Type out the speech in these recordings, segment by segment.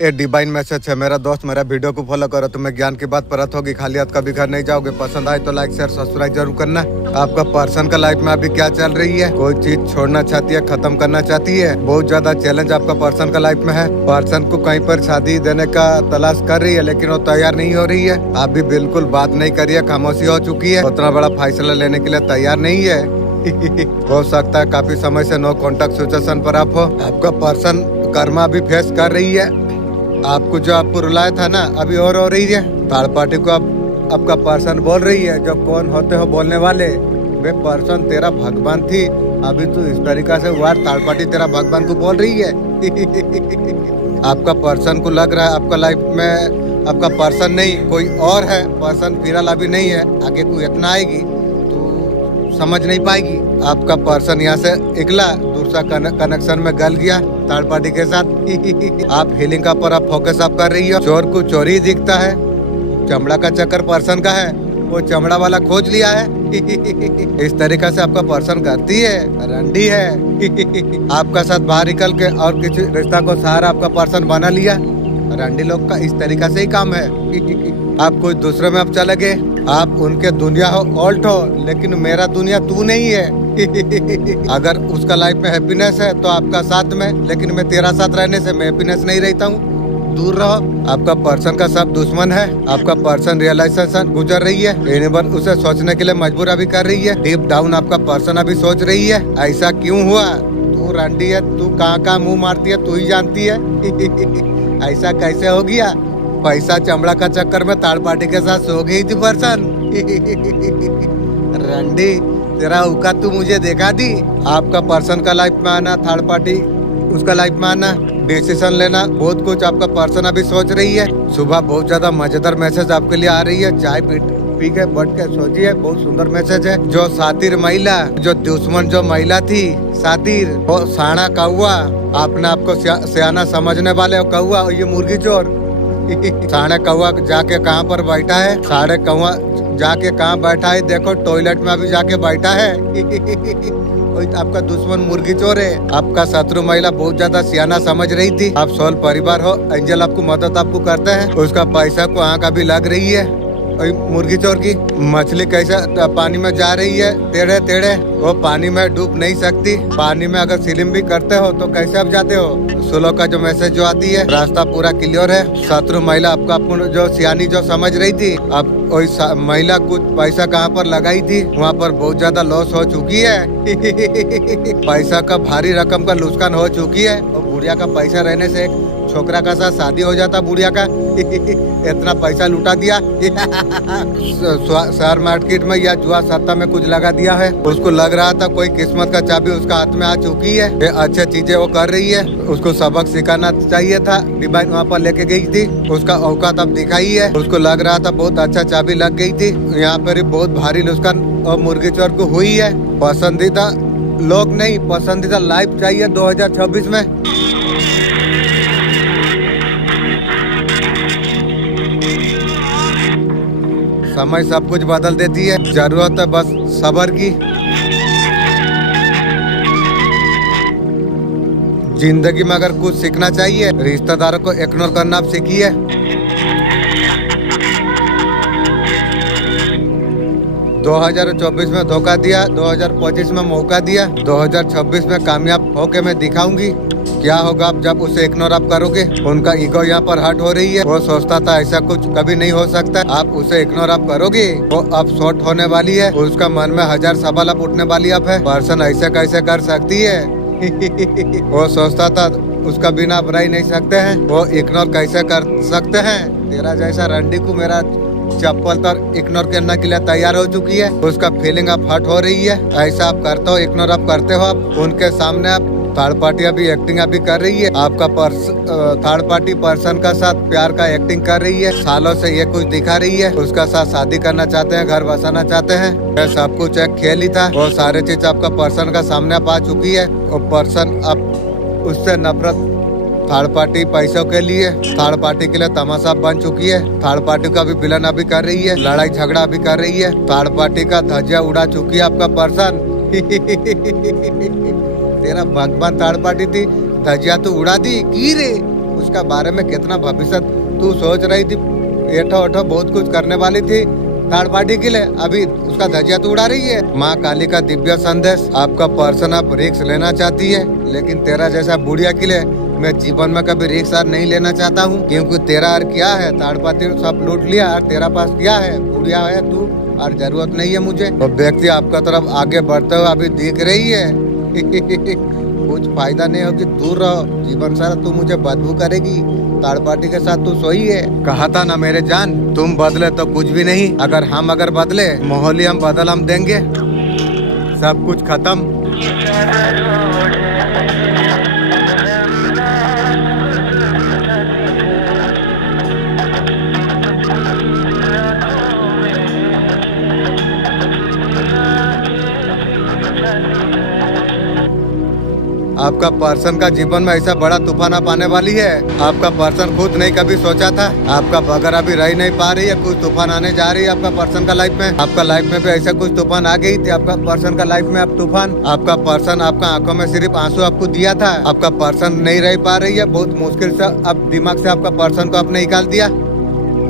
ये divine message है मेरा दोस्त, मेरा वीडियो को फॉलो करो, तुम्हें ज्ञान की बात परत होगी, खाली हाथ कभी घर नहीं जाओगे। पसंद आए तो लाइक शेयर सब्सक्राइब जरूर करना। आपका पर्सन का लाइफ में अभी क्या चल रही है, कोई चीज छोड़ना चाहती है, खत्म करना चाहती है, बहुत ज्यादा चैलेंज आपका पर्सन का लाइफ में है। पर्सन को कहीं पर शादी देने का तलाश कर रही है, लेकिन वो तैयार नहीं हो रही है। आप भी बिल्कुल बात नहीं करिए, खामोशी हो चुकी है, उतना बड़ा फैसला लेने के लिए तैयार नहीं है। हो सकता है काफी समय से नो कॉन्टेक्ट सिचुएशन पर आप हो। आपका पर्सन कर्मा भी फेस कर रही है। आपको जो आपको रुलाया था ना, अभी और हो रही है। थर्ड पार्टी को आपका पर्सन बोल रही है, जो कौन होते हो बोलने वाले, वे पर्सन तेरा भगवान थी, अभी तू इस तरीका से हुआ, थर्ड पार्टी तेरा भगवान को बोल रही है। आपका पर्सन को लग रहा है आपका लाइफ में आपका पर्सन नहीं कोई और है। पर्सन फिलहाल अभी नहीं है, आगे कोई इतना आएगी तो समझ नहीं पाएगी। आपका पर्सन यहाँ से निकला, दूसरा कनेक्शन में गल गया थर्ड पार्टी के साथ। आप हीलिंग का पर आप फोकस आप कर रही हो। चोर को चोरी दिखता है, चमड़ा का चक्कर पर्सन का है, वो चमड़ा वाला खोज लिया है। इस तरीका से आपका पर्सन करती है, रंडी है। आपका साथ बाहर निकल के और किसी रिश्ता को सहारा आपका पर्सन बना लिया। रंडी लोग का इस तरीका से ही काम है। आप कोई दूसरे में आप चले गए, आप उनके दुनिया हो ऑल्ट हो, लेकिन मेरा दुनिया तू नहीं है। अगर उसका लाइफ में हैप्पीनेस है तो आपका साथ में, लेकिन मैं तेरा साथ रहने से मैं हैप्पीनेस नहीं रहता हूँ, दूर रहो। आपका पर्सन का सब दुश्मन है। आपका पर्सन रियलाइजेशन गुजर रही है, यूनिवर्स उसे सोचने के लिए मजबूर अभी कर रही है। डीप डाउन आपका पर्सन अभी सोच रही है, ऐसा क्यों हुआ, तू रंडी है, तू कहाँ मुंह मारती है, तू ही जानती है। ऐसा कैसे हो गया, पैसा चमड़ा का चक्कर में थर्ड पार्टी के साथ सो गई थी पर्सन। रंडी तेरा औकात तू मुझे देखा दी। आपका पर्सन का लाइफ में आना, थर्ड पार्टी उसका लाइफ में आना, डिसीजन लेना, बहुत कुछ आपका पर्सन अभी सोच रही है। सुबह बहुत ज्यादा मजेदार मैसेज आपके लिए आ रही है, चाय पी के बैठ के सोचिए, बहुत सुंदर मैसेज है। जो सातिर महिला, जो दुश्मन जो महिला थी सातिर, वो साड़ा कौआ, आपने आपको सियाना समझने वाले कौआ, ये मुर्गी चोर। साढ़े कौआ जाके कहाँ पर बैठा है, साढ़े कौआ जाके कहाँ बैठा है, देखो टॉयलेट में अभी जाके बैठा है। आपका दुश्मन मुर्गी चोर है। आपका शत्रु महिला बहुत ज्यादा सियाना समझ रही थी। आप सोल परिवार हो, एंजल आपको मदद आपको करते हैं, उसका पैसा को आँख अभी लग रही है। मुर्गी चोर की मछली कैसा पानी में जा रही है, टेढ़े टेढ़े, वो पानी में डूब नहीं सकती। पानी में अगर स्विम भी करते हो तो कैसे आप जाते हो। सोलो का जो मैसेज जो आती है, रास्ता पूरा क्लियर है। शत्रु महिला आपका जो सियानी जो समझ रही थी, अब वही महिला कुछ पैसा कहाँ पर लगाई थी, वहाँ पर बहुत ज्यादा लॉस हो चुकी है। पैसा का भारी रकम का नुकसान हो चुकी है। और बुढ़िया का पैसा रहने से एक छोकरा का साथ शादी हो जाता बुढ़िया का। इतना पैसा लुटा दिया। शेयर मार्केट में या जुआ सट्टा में कुछ लगा दिया है। उसको लग रहा था कोई किस्मत का चाबी उसका हाथ में आ चुकी है, अच्छी चीजें वो कर रही है। उसको सबक सिखाना चाहिए था, डिवाइन वहाँ पर लेके गई थी, उसका औकात अब दिखाई है। उसको लग रहा था बहुत अच्छा चाबी लग गई थी, यहाँ पर बहुत भारी नुकसान और मुर्गी चोर को हुई है। पसंदीदा लोग नहीं, पसंदीदा लाइफ चाहिए 2026 में। समय सब कुछ बदल देती है, जरूरत है बस सब्र की। जिंदगी में अगर कुछ सीखना चाहिए, रिश्तेदारों को इग्नोर करना आप सीखिए। 2024 में धोखा दिया, 2025 में मौका दिया, 2026 में कामयाब होके मैं दिखाऊंगी। क्या होगा आप जब उसे इग्नोर आप करोगे। उनका ईगो यहाँ पर हर्ट हो रही है, वो सोचता था ऐसा कुछ कभी नहीं हो सकता। आप उसे इग्नोर आप करोगे, वो अब शॉर्ट होने वाली है, उसका मन में 1000 सवाल आप उठने वाली अब है। पर्सन ऐसे कैसे कर सकती है। वो सोचता था उसका बिना आप रह नहीं सकते हैं, वो इग्नोर कैसे कर सकते हैं। तेरा जैसा रंडी को मेरा चप्पल तर इग्नोर करने के लिए तैयार हो चुकी है, उसका फीलिंग अब हर्ट हो रही है। ऐसा आप करते हो, इग्नोर आप करते हो, आप उनके सामने आप थर्ड पार्टी अभी एक्टिंग अभी कर रही है। आपका थर्ड पार्टी पर्सन का साथ प्यार का एक्टिंग कर रही है, सालों से ये कुछ दिखा रही है, उसका साथ शादी करना चाहते हैं, घर बसाना चाहते हैं। सब कुछ एक खेल ही था, वो सारे चीज आपका पर्सन का सामने आ चुकी है। और पर्सन अब उससे नफरत, थर्ड पार्टी पैसों के लिए, थर्ड पार्टी के लिए तमाशा बन चुकी है। थर्ड पार्टी का भी विलन अभी कर रही है, लड़ाई झगड़ा भी कर रही है। थर्ड पार्टी का धज्जिया उड़ा चुकी है आपका पर्सन। तेरा भगवान थर्ड पार्टी थी, धज्जिया तो उड़ा दी की रे, उसका बारे में कितना भविष्य तू सोच रही थी। एठो ओठो बहुत कुछ करने वाली थी थर्ड पार्टी के लिए, अभी उसका धजिया तो उड़ा रही है। माँ काली का दिव्य संदेश, आपका पर्सन आप रिस्क लेना चाहती है, लेकिन तेरा जैसा बुढ़िया के लिए मैं जीवन में कभी रिस्क नहीं लेना चाहता हूँ, क्योंकि तेरा और क्या है, थर्ड पार्टी सब लूट लिया और तेरा पास क्या है, बुढ़िया है तू और जरूरत नहीं है मुझे। तो व्यक्ति आपका तरफ आगे बढ़ते हुए अभी दिख रही है कुछ फायदा नहीं होगी, दूर रहो, जीवन सारा तू मुझे बदबू करेगी, थर्ड पार्टी के साथ तू सोई है। कहा था ना मेरे जान, तुम बदले तो कुछ भी नहीं, अगर बदले माहौल ही हम देंगे, सब कुछ खत्म। आपका पर्सन का जीवन में ऐसा बड़ा तूफान आप आने वाली है, आपका पर्सन खुद नहीं कभी सोचा था। आपका बगैर अभी रह नहीं पा रही है, कुछ तूफान आने जा रही है आपका पर्सन का लाइफ में। आपका लाइफ में भी ऐसा कुछ तूफान आ गई थी आपका पर्सन का लाइफ में। अब तूफान, आपका पर्सन आपका आंखों में सिर्फ आंसू आपको दिया था, आपका पर्सन नहीं रह पा रही है, बहुत मुश्किल से अब दिमाग से आपका पर्सन को आपने निकाल दिया।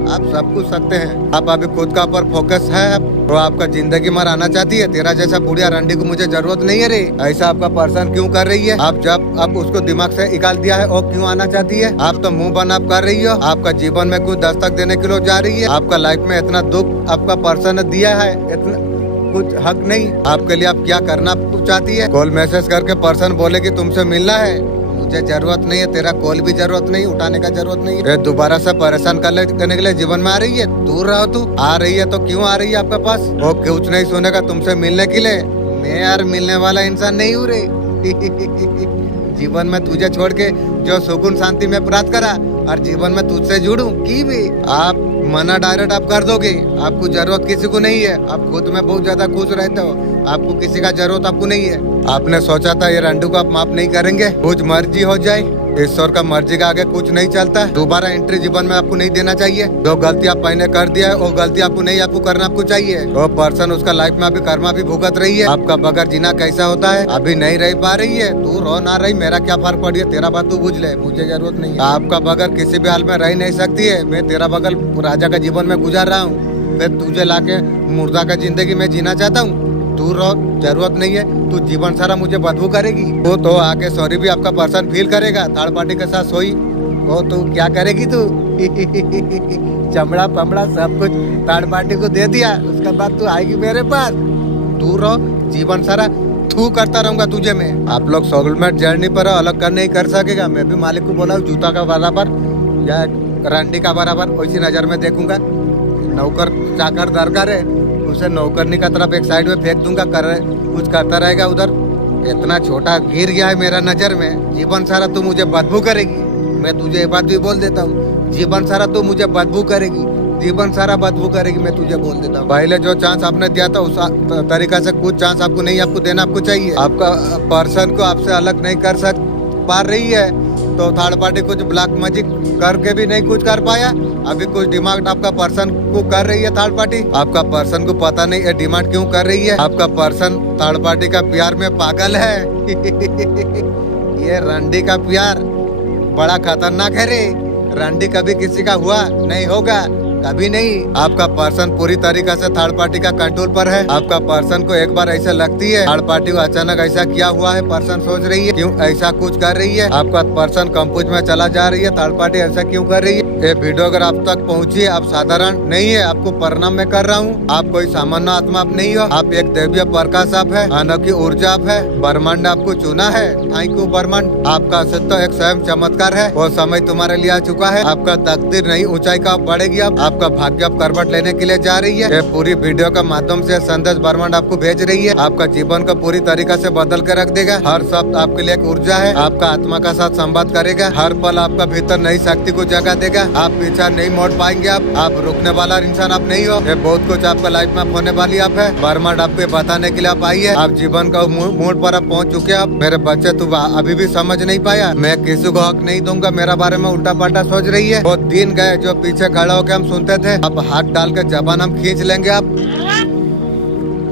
आप सब कुछ सकते हैं, आप अभी खुद का ऊपर फोकस है, तो आपका जिंदगी में रहना चाहती है। तेरा जैसा बुढ़िया रंडी को मुझे जरूरत नहीं है रे। ऐसा आपका पर्सन क्यों कर रही है? आप जब आप उसको दिमाग से निकाल दिया है और क्यों आना चाहती है? आप तो मुंह बंद आप कर रही हो, आपका जीवन में कुछ दस्तक देने के लिए जा रही है। आपका लाइफ में इतना दुख आपका पर्सन ने दिया है, इतना कुछ हक नहीं आपके लिए। आप क्या करना चाहती है? कॉल मैसेज करके पर्सन बोले कि तुमसे मिलना है, मुझे जरूरत नहीं है, तेरा कॉल भी जरूरत नहीं, उठाने का जरूरत नहीं है। दोबारा से परेशान करने के लिए जीवन में आ रही है, दूर रहो। तू आ रही है तो क्यों आ रही है आपके पास? वो कुछ नहीं सुनेगा तुमसे मिलने के लिए। मैं यार मिलने वाला इंसान नहीं हूँ रे जीवन में तुझे छोड़ के जो सुकून शांति में प्राप्त करा और जीवन में तुझसे जुड़ूं की भी आप मना डायरेक्ट आप कर दोगे। आपको जरूरत किसी को नहीं है, आप खुद में बहुत ज्यादा खुश रहते हो, आपको किसी का जरूरत आपको नहीं है। आपने सोचा था ये रंडू को आप माफ नहीं करेंगे, कुछ मर्जी हो जाए, ईश्वर का मर्जी का आगे कुछ नहीं चलता। दोबारा एंट्री जीवन में आपको नहीं देना चाहिए। जो गलती आप पहले कर दिया है वो गलती आपको नहीं, आपको करना आपको चाहिए। वो पर्सन उसका लाइफ में अभी कर्मा भी भुगत रही है। आपका बगैर जीना कैसा होता है अभी नहीं रह पा रही है। तू रो ना रही, मेरा क्या फर्क पड़ी है, तेरा बात तू बुझ ले, मुझे जरूरत नहीं है। आपका बगैर किसी भी हाल में रह नहीं सकती है। मैं तेरा बगल राजा का जीवन में गुजार रहा हूँ, फिर तुझे लाके मुर्दा का जिंदगी में जीना चाहता हूँ। दूर रहो, जरूरत नहीं है। तू जीवन सारा मुझे बदबू करेगी, वो तो आके सॉरी भी आपका पर्सन फील करेगा। थर्ड पार्टी के साथ सोई तो तू क्या करेगी? तू चमड़ा पमड़ा सब कुछ थर्ड पार्टी को दे दिया, उसके बाद तू आएगी मेरे पास। दूर रहो, जीवन सारा थू करता रहूंगा तुझे मैं। आप लोग सोलमेट जर्नी पर अलग कर नहीं कर सकेगा। मैं भी मालिक को बोला जूता का बराबर या रंडी का बराबर वैसी नजर में देखूंगा। नौकर चाकर दरकार है, उसे नौकरनी का तरफ एक साइड में फेंक दूंगा, कुछ करता रहेगा उधर। इतना छोटा गिर गया है मेरा नजर में, जीवन सारा तू मुझे बदबू करेगी। मैं तुझे ये बात भी बोल देता हूँ, जीवन सारा तू मुझे बदबू करेगी, जीवन सारा बदबू करेगी, मैं तुझे बोल देता हूँ। पहले जो चांस आपने दिया था उस तरीका से कुछ चांस आपको नहीं, आपको देना आपको चाहिए। आपका पर्सन को आपसे अलग नहीं कर पा रही है, तो थर्ड पार्टी कुछ ब्लैक मैजिक करके भी नहीं कुछ कर पाया। अभी कुछ डिमांड आपका पर्सन को कर रही है थर्ड पार्टी। आपका पर्सन को पता नहीं ये डिमांड क्यों कर रही है। आपका पर्सन थर्ड पार्टी का प्यार में पागल है ये रंडी का प्यार बड़ा खतरनाक है रे। रंडी कभी किसी का हुआ नहीं होगा, कभी नहीं। आपका पर्सन पूरी तरीके से थर्ड पार्टी का कंट्रोल पर है। आपका पर्सन को एक बार ऐसा लगती है थर्ड पार्टी को अचानक ऐसा क्या हुआ है, पर्सन सोच रही है क्यों ऐसा कुछ कर रही है। आपका पर्सन कंफ्यूज में चला जा रही है, थर्ड पार्टी ऐसा क्यों कर रही है। ये वीडियो अगर आप तक पहुंची है, आप साधारण नहीं है, आपको प्रणाम मैं कर रहा हूँ। आप कोई सामान्य आत्मा आप नहीं हो, आप एक दैवीय प्रकाश आप है, अनोखी ऊर्जा आप है। ब्रह्मांड आपको चुना है, थैंक यू ब्रह्मांड। आपका अस्तित्व एक स्वयं चमत्कार है, वो समय तुम्हारे लिए आ चुका है। आपका तकदीर नई ऊंचाई का बढ़ेगी। आपका भाग्य आप करवट लेने के लिए जा रही है। ये पूरी वीडियो का माध्यम से संदेश ब्रह्मांड आपको भेज रही है। आपका जीवन को पूरी तरीके से बदल कर रख देगा। हर शब्द आपके लिए एक ऊर्जा है, आपका आत्मा का साथ संवाद करेगा। हर पल आपका भीतर नई शक्ति को जगा देगा। आप पीछा नहीं मोड़ पाएंगे। आप रुकने वाला इंसान आप नहीं हो। ये बहुत कुछ आपका लाइफ में होने वाली आप है। ब्रह्मांड आपको बताने के लिए आप आई है। आप जीवन का मोड़ पर आप पहुंच चुके हैं। मेरे बच्चे तू अभी भी समझ नहीं पाया, मैं किसी को हक नहीं दूंगा मेरा बारे में उल्टा पल्टा सोच रही है। बहुत दिन गए जो पीछे खड़ा होकर हम सुनते थे, अब हाथ डाल के जबान हम खींच लेंगे। आप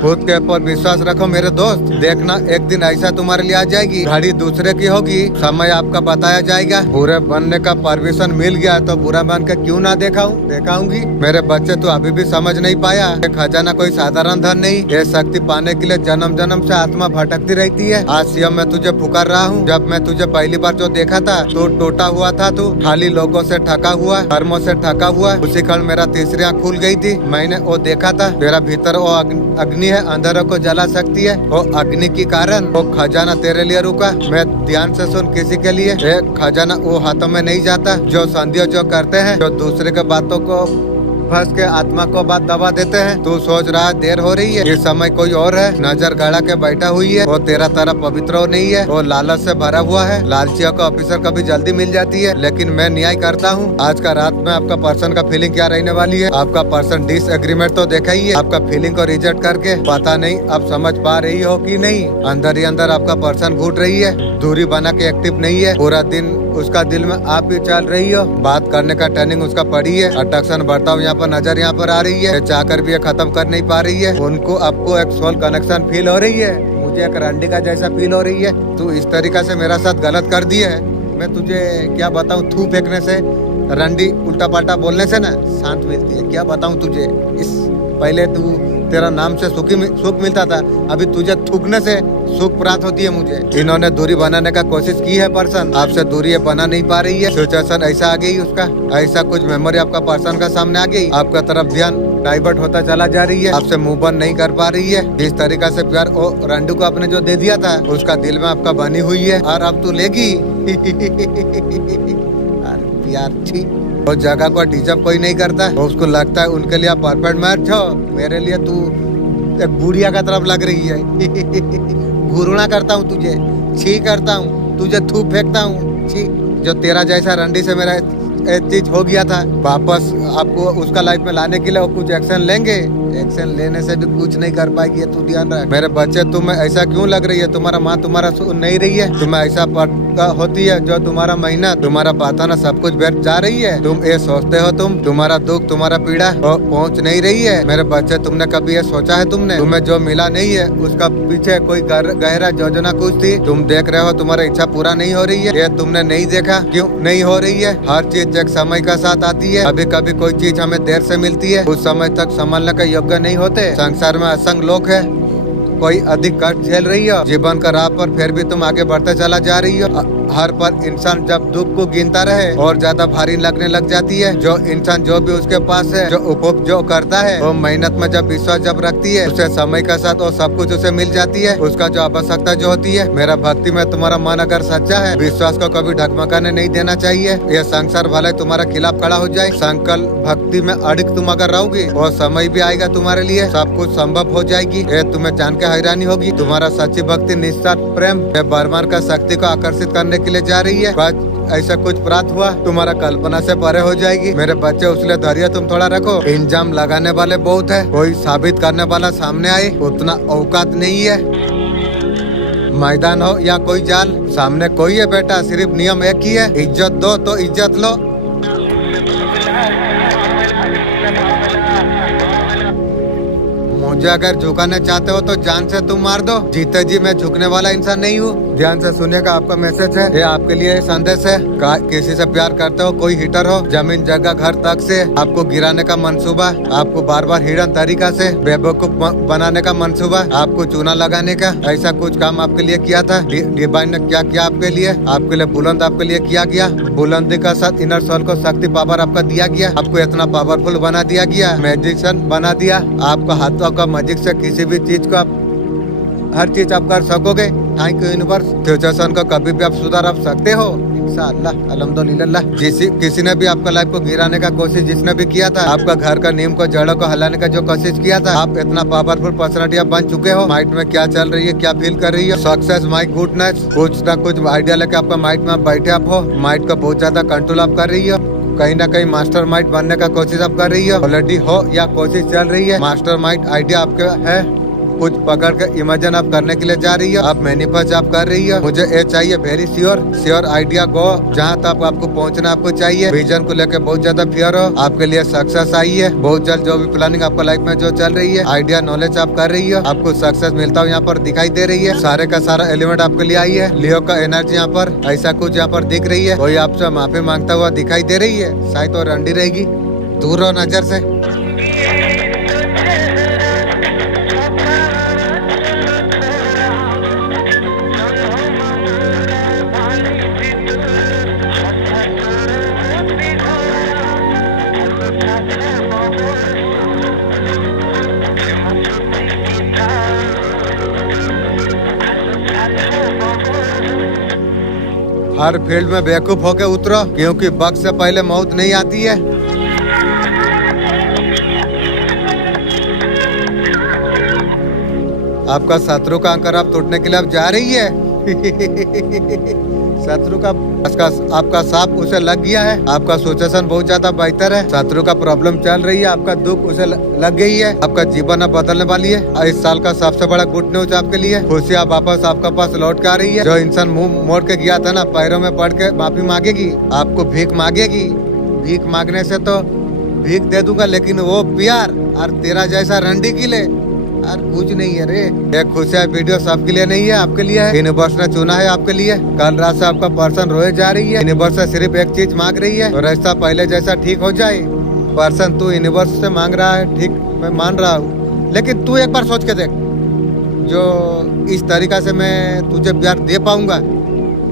खुद के ऊपर विश्वास रखो मेरे दोस्त, देखना एक दिन ऐसा तुम्हारे लिए आ जाएगी, घड़ी दूसरे की होगी, समय आपका बताया जाएगा। बुरे बनने का परमिशन मिल गया तो बुरा बन के क्यों ना दिखाऊंगी। मेरे बच्चे तू अभी भी समझ नहीं पाया, खजाना कोई साधारण धन नहीं, ये शक्ति पाने के लिए जन्म जन्म से आत्मा भटकती रहती है। आज सीएम मैं तुझे पुकार रहा हूँ। जब मैं तुझे पहली बार जो देखा था तो टूटा हुआ था, तू खाली लोगों से ठका हुआ, कर्मों से ठका हुआ। उसी क्षण मेरा तीसरी आँख खुल गई थी, मैंने वो देखा था। तेरा भीतर वो अग्नि है, अंधेरों को जला सकती है। वो अग्नि के कारण वो खजाना तेरे लिए रुका। मैं ध्यान से सुन, किसी के लिए खजाना वो हाथों में नहीं जाता जो संधियों जो करते हैं, जो दूसरे के बातों को फंस के आत्मा को बात दबा देते हैं। तू सोच रहा देर हो रही है, ये समय कोई और है, नजर गड़ा के बैठा हुई है। वो तेरा तरह पवित्र नहीं है, वो लालच से भरा हुआ है। लालचियों को ऑफिसर कभी जल्दी मिल जाती है, लेकिन मैं न्याय करता हूँ। आज का रात में आपका पर्सन का फीलिंग क्या रहने वाली है। आपका पर्सन डिसएग्रीमेंट तो देखा ही है, आपका फीलिंग को रिजेक्ट करके पता नहीं आप समझ पा रही हो कि नहीं। अंदर ही अंदर आपका पर्सन घूट रही है, दूरी बना के एक्टिव नहीं है। पूरा दिन उसका दिल में आप ही चल रही हो, बात करने का ट्रेनिंग उसका पड़ी है। अट्रैक्शन बढ़ता हुआ यहाँ पर नजर यहाँ पर आ रही है, चाहकर भी ये खत्म कर नहीं पा रही है। उनको आपको एक सोल कनेक्शन फील हो रही है, मुझे एक रंडी का जैसा फील हो रही है। तू इस तरीका से मेरा साथ गलत कर दी है, मैं तुझे क्या बताऊँ। थू फेंकने से, रंडी उल्टा पाल्टा बोलने से ना शांत मिलती है, क्या बताऊँ तुझे। इस पहले तू तेरा नाम से सुख मिलता था, अभी तुझे थूकने से सुख प्राप्त होती है मुझे। इन्होंने दूरी बनाने का कोशिश की है पर्सन, आपसे दूरी ये बना नहीं पा रही है। सिचुएशन ऐसा आ गई उसका, ऐसा कुछ मेमोरी आपका पर्सन का सामने आ गई, आपका तरफ ध्यान डाइवर्ट होता चला जा रही है, आपसे मूव ऑन नहीं कर पा रही है। जिस तरीका से प्यार ओ रंडू को आपने जो दे दिया था, उसका दिल में आपका बनी हुई है, और अब तू लेगी। प्यार ठीक वो जगह को डिजर्व कोई नहीं करता, उसको लगता है उनके लिए आप परफेक्ट मैच हो। मेरे लिए तू एक बुढ़िया का तरफ लग रही है। घुरुणा करता हूँ तुझे, छी करता हूँ, तुझे थूक फेंकता हूँ, छी। जो तेरा जैसा रंडी से मेरा चीज हो गया था, वापस आपको उसका लाइफ में लाने के लिए वो कुछ एक्शन लेंगे। एक्शन लेने से भी कुछ नहीं कर पाएगी, तू ध्यान रख। मेरे बच्चे तुम्हें ऐसा क्यों लग रही है, तुम्हारा माँ तुम्हारा सुन नहीं रही है, तुम्हें ऐसा होती है जो तुम्हारा महीना तुम्हारा पाताना सब कुछ व्यर्थ जा रही है। तुम ये सोचते हो तुम्हारा दुख तुम्हारा पीड़ा पहुँच नहीं रही है। मेरे बच्चे तुमने कभी ये सोचा है तुम्हें जो मिला नहीं है उसका पीछे कोई गहरा योजना कुछ थी। तुम देख रहे हो तुम्हारी इच्छा पूरा नहीं हो रही है, ये तुमने नहीं देखा क्यों नहीं हो रही है। हर चीज एक समय का साथ आती है, कभी कभी कोई चीज हमें देर से मिलती है, उस समय तक संभालने का योग्य नहीं होते। संसार में असंग लोग है, कोई अधिक कष्ट झेल रही हो जीवन का राह पर, फिर भी तुम आगे बढ़ते चला जा रही हो। हर पर इंसान जब दुख को गिनता रहे और ज्यादा भारी लगने लग जाती है। जो इंसान जो भी उसके पास है, जो उपभोग जो करता है, वो मेहनत में जब विश्वास जब रखती है, उसे समय का साथ और सब कुछ उसे मिल जाती है, उसका जो आवश्यकता जो होती है। मेरा भक्ति में तुम्हारा मन अगर सच्चा है, विश्वास को कभी ढकमकाने नहीं देना चाहिए। यह संसार भले तुम्हारा खिलाफ खड़ा हो जाए, संकल्प भक्ति में अड़िग तुम अगर रहोगी, वो समय भी आएगा तुम्हारे लिए, सब कुछ संभव हो जाएगी। ये तुम्हें जान के हैरानी होगी, तुम्हारा सच्ची भक्ति निस्वार्थ प्रेम बर्बार का शक्ति को आकर्षित करने के लिए जा रही है। ऐसा कुछ प्राप्त हुआ तुम्हारा कल्पना से परे हो जाएगी। मेरे बच्चे उसलिए धैर्य तुम थोड़ा रखो। इंजाम लगाने वाले बहुत है, कोई साबित करने वाला सामने आए उतना औकात नहीं है। मैदान हो या कोई जाल, सामने कोई है बेटा, सिर्फ नियम एक ही है, इज्जत दो तो इज्जत लो। मुझे अगर झुकाने चाहते हो तो जान से तुम मार दो, जीते जी मैं झुकने वाला इंसान नहीं हूँ। ध्यान से सुनिएगा, आपका मैसेज है, ये आपके लिए संदेश है। किसी से प्यार करते हो, कोई हिटर हो, जमीन जगह घर तक से आपको गिराने का मंसूबा, आपको बार बार हिडन तरीका से बेवकूफ बनाने का मंसूबा, आपको चूना लगाने का, ऐसा कुछ काम आपके लिए किया था। डिवाइन ने क्या किया आपके लिए बुलंद आपके लिए किया गया। बुलंदी का साथ इनर सोल को शक्ति पावर आपका दिया गया, आपको इतना पावरफुल बना दिया गया, मैजिशियन बना दिया। आपका हाथों का मैजिक से किसी भी चीज को आप हर चीज आप कर सकोगे। थैंक यू यूनिवर्स, सिचुएशन को कभी भी आप सुधार आप सकते हो इंशाअल्लाह अल्हम्दुलिल्लाह। किसी ने भी आपका लाइफ को गिराने का कोशिश जिसने भी किया था, आपका घर का नींव को जड़ों को हिलाने का जो कोशिश किया था, आप इतना पावरफुल पर्सनालिटी आप बन चुके हो। माइंड में क्या चल रही है, क्या फील कर रही है, सक्सेस माई गुडनेस, कुछ ना कुछ आइडिया लेके आपका माइंड में बैठे आप हो। माइंड का बहुत ज्यादा कंट्रोल आप कर रही हो, कहीं ना कहीं मास्टर माइंड बनने का कोशिश आप कर रही हो, ऑलरेडी हो या कोशिश चल रही है। मास्टर माइंड आइडिया आपके है, कुछ पकड़ के इमेजिन आप करने के लिए जा रही हो, आप मैनिफेस्ट आप कर रही हो। मुझे ये चाहिए वेरी श्योर आइडिया गो जहाँ तक आपको पहुँचना आपको चाहिए। विजन को लेकर बहुत ज्यादा फियर हो, आपके लिए सक्सेस आई है बहुत जल्द। जो भी प्लानिंग आपको लाइफ में जो चल रही है, आइडिया नॉलेज आप कर रही हो, आपको सक्सेस मिलता हुआ यहाँ पर दिखाई दे रही है। सारे का सारा एलिमेंट आपके लिए आई है। लियो का एनर्जी यहाँ पर ऐसा कुछ यहाँ पर दिख रही है। कोई आपसे माफी मांगता हुआ दिखाई दे रही है, शायद और अंडी रहेगी। दूर रहो नजर से। हर फील्ड में बेवकूफ होके उतरो, क्योंकि वक्त से पहले मौत नहीं आती है। आपका शत्रु का अंकर आप टूटने के लिए अब जा रही है। शत्रु का आपका सांप उसे लग गया है। आपका सिचुएशन बहुत ज्यादा बेहतर है। शत्रु का प्रॉब्लम चल रही है, आपका दुख उसे लग गई है। आपका जीवन अब बदलने वाली है। इस साल का सबसे बड़ा गुड न्यूज आपके लिए, खुशियाँ वापस आपका पास लौट के आ रही है। जो इंसान मुंह मोड़ के गया था ना, पैरों में पड़ के माफी मांगेगी, आपको भीख मांगेगी। भीख मांगने से तो भीख दे दूंगा, लेकिन वो प्यार और तेरा जैसा रंडी किले यार कुछ नहीं है रे। एक खुशियाँ वीडियो सबके लिए नहीं है, आपके लिए है। यूनिवर्स ने चुना है आपके लिए। कल रात से आपका पर्सन रोए जा रही है। यूनिवर्स से सिर्फ एक चीज मांग रही है, तो रास्ता पहले जैसा ठीक हो जाए। पर्सन तू यूनिवर्स से मांग रहा है, ठीक मैं मान रहा हूँ, लेकिन तू एक बार सोच के देख, जो इस तरीका से मैं तुझे प्यार दे पाऊंगा।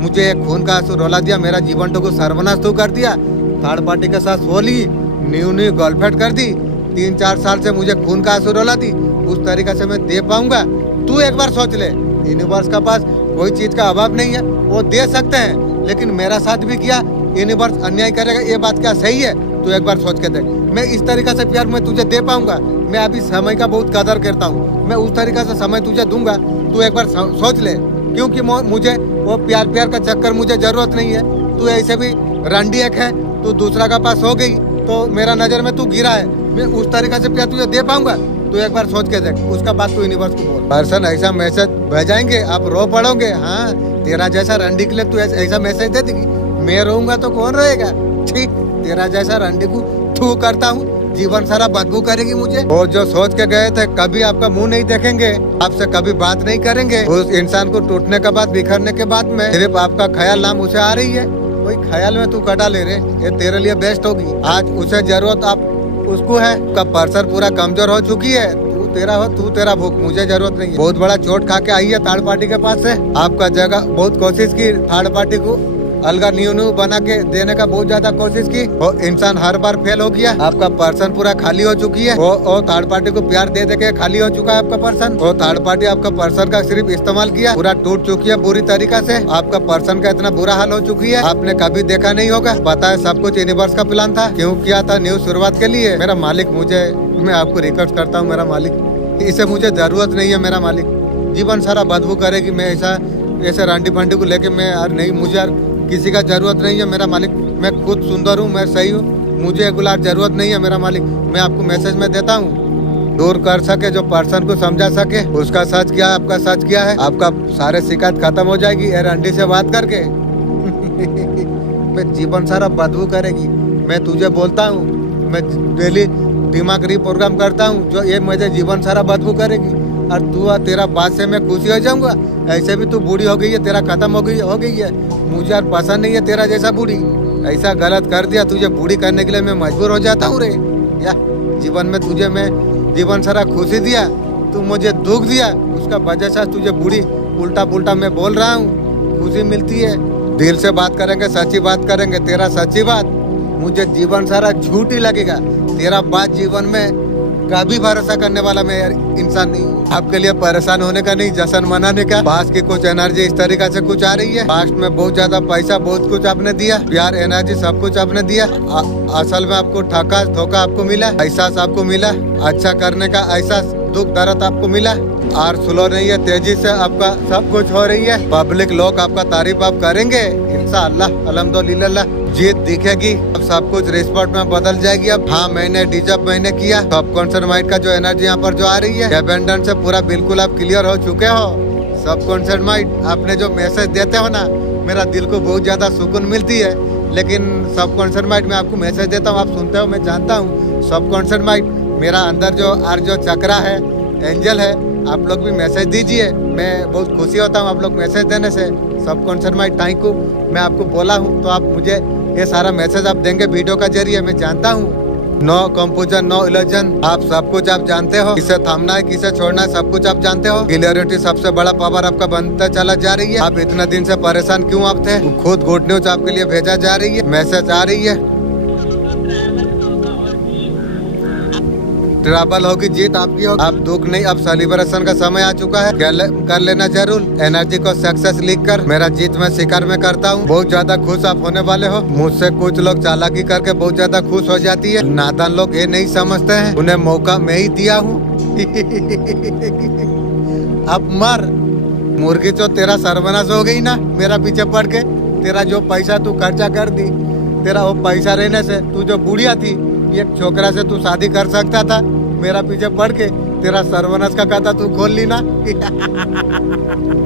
मुझे एक खून का आंसू रोला दिया, मेरा जीवन को सर्वनाश तू कर दिया। थर्ड पार्टी के साथ होली, न्यू गर्लफ्रेंड कर दी। 3-4 साल से मुझे खून का आंसू रोला दी, उस तरीका से मैं दे पाऊंगा? तू एक बार सोच ले। यूनिवर्स का पास कोई चीज का अभाव नहीं है, वो दे सकते हैं, लेकिन मेरा साथ भी किया, यूनिवर्स अन्याय करेगा, ये बात क्या सही है? तू एक बार सोच के देख। मैं इस तरीका से प्यार मैं तुझे दे पाऊंगा? मैं अभी समय का बहुत कदर करता हूँ, मैं उस तरीका से समय तुझे दूंगा? तू एक बार सोच ले, क्योंकि मुझे वो प्यार का चक्कर मुझे जरूरत नहीं है। तू ऐसे भी रंडी एक है, तू दूसरा का पास हो गई तो मेरा नजर में तू गिरा है। मैं उस तरीका से प्यार तुझे दे पाऊंगा? तू एक बार सोच के देख, उसका बात तू यूनिवर्स को बोल। पर्सन ऐसा मैसेज भेजाएंगे, आप रो पड़ोगे। हाँ, तेरा जैसा रंडी के लिए तू ऐसा मैसेज दे देगी, मैं रोऊंगा तो कौन रोएगा? ठीक, तेरा जैसा रंडी को तू करता हूँ, जीवन सारा बदबू करेगी मुझे। और जो सोच के गए थे कभी आपका मुंह नहीं देखेंगे, आपसे कभी बात नहीं करेंगे, उस इंसान को टूटने के बाद, बिखरने के बाद में सिर्फ आपका ख्याल नाम उसे आ रही है। कोई ख्याल में तू कटा ले रहे, ये तेरे लिए बेस्ट होगी। आज उसे जरूरत आप उसको है, का पर्सन पूरा कमजोर हो चुकी है। तू तेरा भूख, मुझे जरूरत नहीं है। बहुत बड़ा चोट खा के आई है थर्ड पार्टी के पास से। आपका जगह बहुत कोशिश की, थर्ड पार्टी को अलगा न्यू बना के देने का बहुत ज्यादा कोशिश की, और इंसान हर बार फेल हो गया। आपका पर्सन पूरा खाली हो चुकी है। वो थर्ड पार्टी को प्यार दे के खाली हो चुका है आपका पर्सन। वो थर्ड पार्टी आपका पर्सन का सिर्फ इस्तेमाल किया, पूरा टूट चुकी है बुरी तरीका से। आपका पर्सन का इतना बुरा हाल हो चुकी है, आपने कभी देखा नहीं होगा। पता है सब कुछ यूनिवर्स का प्लान था। क्यों किया था? न्यू शुरुआत के लिए। मेरा मालिक, मैं आपको रिक्वेस्ट करता हूँ, मेरा मालिक, इसे मुझे जरूरत नहीं है। मेरा मालिक जीवन सारा बदबू करेगी। मैं ऐसा रांडी फांडी को लेके मैं यार नहीं, मुझे यार किसी का जरूरत नहीं है मेरा मालिक। मैं खुद सुंदर हूँ, मैं सही हूँ, मुझे गुलाब जरूरत नहीं है मेरा मालिक। मैं आपको मैसेज में देता हूँ, दूर कर सके, जो पर्सन को समझा सके उसका सच क्या है, आपका सच क्या है, आपका सारे शिकायत खत्म हो जाएगी यार अंडी से बात करके। मैं जीवन सारा बदबू करेगी। मैं तुझे बोलता हूँ, मैं डेली दिमाग रिप्रोग्राम करता हूँ, जो ये मुझे जीवन सारा बदबू करेगी। और तू तेरा बात से मैं खुशी हो जाऊंगा। ऐसे भी तू बूढ़ी हो गई है, तेरा खत्म हो गई है। मुझे यार पसंद नहीं है तेरा जैसा बूढ़ी। ऐसा गलत कर दिया, तुझे बूढ़ी करने के लिए मैं मजबूर हो जाता हूँ रे। या जीवन में तुझे मैं जीवन सारा खुशी दिया, तू मुझे दुख दिया, उसका वजह से तुझे बूढ़ी उल्टा पुल्टा मैं बोल रहा हूँ। खुशी मिलती है, दिल से बात करेंगे, सच्ची बात करेंगे, तेरा सच्ची बात। मुझे जीवन सारा झूठ ही लगेगा, तेरा बात जीवन में कभी भरोसा करने वाला मैं इंसान नहीं हूँ। आपके लिए परेशान होने का नहीं, जश्न मनाने का। पास की कुछ एनर्जी इस तरीका से कुछ आ रही है। पास्ट में बहुत ज्यादा पैसा, बहुत कुछ आपने दिया, प्यार, एनर्जी, सब कुछ आपने दिया। असल में आपको धोखा आपको मिला, एहसास आपको मिला, अच्छा करने का एहसास, दुख दर्द आपको मिला। और स्लो नहीं है, तेजी से आपका सब कुछ हो रही है। पब्लिक लोग आपका तारीफ आप करेंगे इंशाअल्लाह, अल्हम्दुलिल्लाह। जीत दिखेगी, अब सब कुछ रिस्पॉट में बदल जाएगी। अब हाँ मैंने डिजर्व मैंने किया। सबकॉन्शियस माइंड का जो एनर्जी यहाँ पर जो आ रही है एबेंडेंस से पूरा बिल्कुल आप क्लियर हो चुके हो। सबकॉन्शियस माइंड आपने जो मैसेज देते हो ना, मेरा दिल को बहुत ज्यादा सुकून मिलती है। लेकिन सबकॉन्शियस माइंड में आपको मैसेज देता हूँ, आप सुनते हो, मैं जानता हूँ। सबकॉन्शियस माइंड मेरा अंदर जो चक्रा है, एंजल है, आप लोग भी मैसेज दीजिए। मैं बहुत खुशी होता हूँ आप लोग मैसेज देने से। Subconscious mind thank you. मैं आपको बोला हूँ तो आप मुझे ये सारा मैसेज आप देंगे वीडियो का जरिए, मैं जानता हूँ। नो कंफ्यूजन, नो इल्यूजन, आप सब कुछ आप जानते हो। किसे थामना है, किसे छोड़ना है, सब कुछ आप जानते हो। क्लियरिटी सबसे बड़ा पावर आपका बनता चला जा रही है। आप इतने दिन से परेशान क्यों आप थे? खुद गुड न्यूज आपके लिए भेजा जा रही है, मैसेज आ रही है। ट्रबल होगी, जीत आपकी होगी। आप दुख नहीं, अब सेलिब्रेशन का समय आ चुका है। कर लेना जरूर। एनर्जी को सक्सेस लिख कर मेरा जीत में स्वीकार में करता हूँ। बहुत ज्यादा खुश आप होने वाले हो। मुझसे कुछ लोग चालाकी करके बहुत ज्यादा खुश हो जाती है। नादान लोग ये नहीं समझते हैं, उन्हें मौका मैं ही दिया हूँ। अब मर मुर्गी, जो तेरा सर्वनाश हो गई ना मेरा पीछे पड़ के। तेरा जो पैसा तू खर्चा कर दी, तेरा वो पैसा रहने से तू जो बुढ़िया थी, एक छोकरा से तू शादी कर सकता था। मेरा पीछे पड़ के तेरा सर्वनाश का खाता तू खोल ली ना।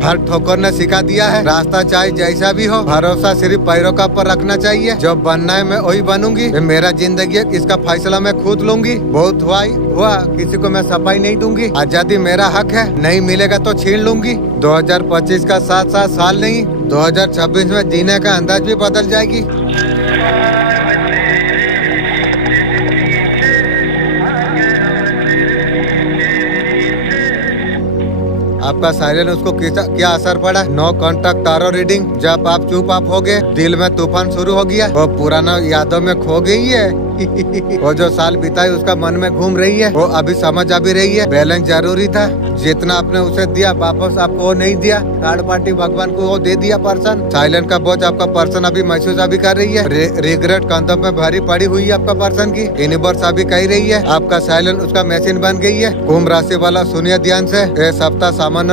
हर ठोकर ने सिखा दिया है, रास्ता चाहे जैसा भी हो, भरोसा सिर्फ पैरों का पर रखना चाहिए। जो बनना है मैं वही बनूंगी। मेरा जिंदगी है, इसका फैसला मैं खुद लूंगी। बहुत हुआ, किसी को मैं सफाई नहीं दूंगी। आजादी मेरा हक है, नहीं मिलेगा तो छीन लूंगी। 2025 का 7 साल नहीं, 2026 में जीने का अंदाज भी बदल जाएगी। आपका साइलेंस उसको क्या असर पड़ा? No contact tarot reading. जब आप चुप आप हो गए, दिल में तूफान शुरू हो गया। वो पुराना यादों में खो गई है। वो जो साल बिताई उसका मन में घूम रही है। वो अभी समझ आ भी रही है बैलेंस जरूरी था। जितना आपने उसे दिया वापस आपको वो नहीं दिया। थर्ड पार्टी भगवान को वो दे दिया पर्सन। साइलेंट का बोझ आपका पर्सन अभी महसूस अभी कर रही है। रिग्रेट कंधों पे भारी पड़ी हुई है आपका पर्सन की। यूनिवर्स अभी कह रही है आपका साइलेंट उसका मशीन बन गई है। कुंभ राशि वाला सुनिए ध्यान से, ये सप्ताह सामान्य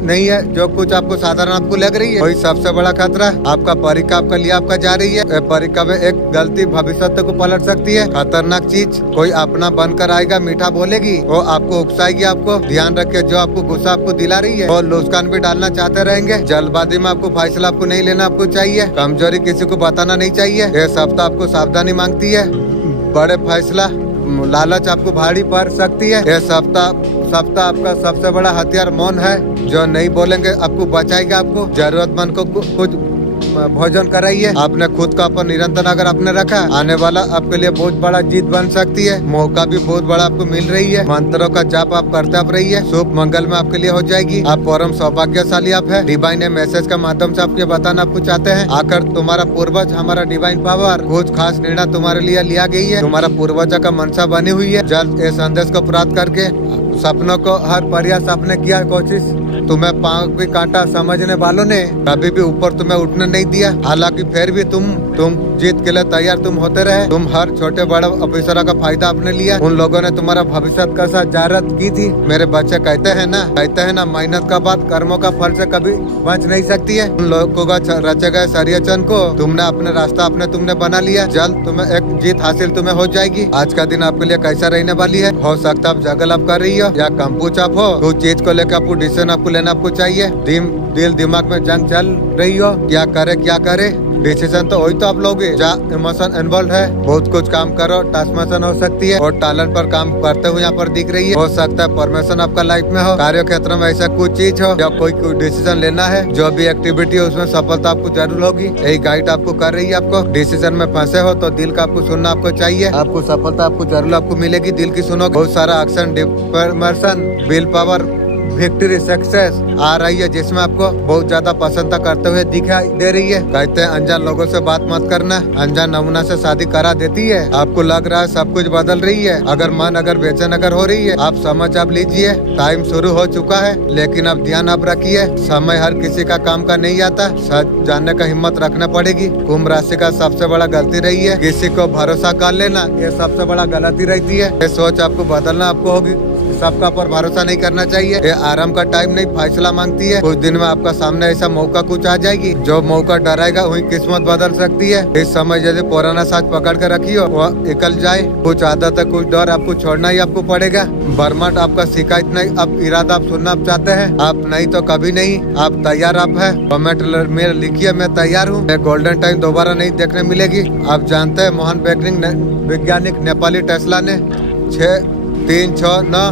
नहीं है। जो कुछ आपको साधारण आपको लग रही है, वही सबसे बड़ा खतरा आपका परीक्षा आपका लिए आपका जा रही है। परीक्षा में एक गलती भविष्य को पलट सकती है। खतरनाक चीज कोई अपना बनकर आएगा, मीठा बोलेगी, वो आपको उकसाएगी। आपको ध्यान रखे, जो आपको गुस्सा आपको दिला रही है वो लुस्कान भी डालना चाहते रहेंगे। जल्दबाजी में आपको फैसला आपको नहीं लेना आपको चाहिए। कमजोरी किसी को बताना नहीं चाहिए। ये सप्ताह आपको सावधानी मांगती है। बड़े फैसला लालच आपको भारी पड़ सकती है। यह सप्ताह आपका सबसे बड़ा हथियार मौन है। जो नहीं बोलेंगे आपको बचाएगा। आपको जरूरतमंद को कुछ भोजन कराइए। आपने खुद का अपन निरंतर अगर आपने रखा, आने वाला आपके लिए बहुत बड़ा जीत बन सकती है। मौका भी बहुत बड़ा आपको मिल रही है। मंत्रों का जाप आप करते आप रहिए, शुभ मंगल में आपके लिए हो जाएगी। आप परम सौभाग्यशाली आप है। डिवाइन मैसेज के माध्यम से आपके बताना आपको चाहते हैं। आकर तुम्हारा पूर्वज हमारा डिवाइन पावर कुछ खास निर्णय तुम्हारे लिए लिया गई है। तुम्हारा पूर्वज का मनसा बनी हुई है। जल्द इस संदेश को प्राप्त करके सपनों को हर प्रयास आपने किया कोशिश। तुम्हें पांव भी काटा समझने वालों ने, कभी भी ऊपर तुम्हें उठने नहीं दिया। हालांकि फिर भी तुम जीत के लिए तैयार तुम होते रहे। तुम हर छोटे बड़े ऑफिसर का फायदा आपने लिया। उन लोगों ने तुम्हारा भविष्य का साथ जारत की थी। मेरे बच्चे कहते हैं ना मेहनत का बात कर्मों का फल से कभी बच नहीं सकती है। उन लोगों का रचे गए षड्यंत्र को तुमने अपने रास्ता तुमने बना लिया। जल्द तुम्हें एक जीत हासिल तुम्हें हो जाएगी। आज का दिन आपके लिए कैसा रहने वाली है? हो सकता है आप जगल आप कर रही हो या कंपूच आप हो। कुछ चीज को लेकर आपको डिसीजन आपको लेना आपको चाहिए। दिल दिमाग में जंग चल रही हो, क्या करे डिसीजन तो वही तो आप लोगे जहाँ इमोशन इन्वॉल्व है। बहुत कुछ काम करो, ट्रांसफॉर्मेशन हो सकती है और टैलेंट पर काम करते हुए यहाँ पर दिख रही है। हो सकता है परमिशन आपका लाइफ में हो, कार्य क्षेत्र में ऐसा कुछ चीज हो या कोई डिसीजन लेना है। जो भी एक्टिविटी है उसमें सफलता आपको जरूर होगी। यही गाइड आपको कर रही है। आपको डिसीजन में फंसे हो तो दिल का आपको सुनना आपको चाहिए। आपको सफलता आपको जरूर आपको मिलेगी। दिल की सुनो। बहुत सारा action, deformation, will power, victory, success आ रही है जिसमें आपको बहुत ज्यादा पसंद करते हुए दिखाई दे रही है। कहते हैं अनजान लोगों से बात मत करना, अनजान नमूना से शादी करा देती है। आपको लग रहा है सब कुछ बदल रही है। अगर बेचैन अगर हो रही है, आप समझ आप लीजिए टाइम शुरू हो चुका है। लेकिन अब ध्यान आप रखिए, समय हर किसी का काम का नहीं आता। सच जानने का हिम्मत रखना पड़ेगी। कुंभ राशि का सबसे बड़ा गलती रही है किसी को भरोसा कर लेना, ये सबसे बड़ा गलती रहती है। ये सोच आपको बदलना आपको होगी। सबका पर भरोसा नहीं करना चाहिए। ये आराम का टाइम नहीं, फैसला मांगती है। कुछ दिन में आपका सामने ऐसा मौका कुछ आ जाएगी, जो मौका डराएगा वही किस्मत बदल सकती है। इस समय यदि पुराना साथ पकड़ कर रखी हो वह निकल जाए। कुछ आदत है, कुछ डर आपको छोड़ना ही आपको पड़ेगा। बर्माट आपका शिकायत नहीं, अब इरादा आप सुनना आप चाहते हैं, आप नहीं तो कभी नहीं। आप तैयार आप है, कमेंट में लिखिए मैं तैयार हूँ। गोल्डन टाइम दोबारा नहीं देखने मिलेगी। आप जानते हैं महान वैज्ञानिक नेपाली टेस्ला ने 6-3-6-9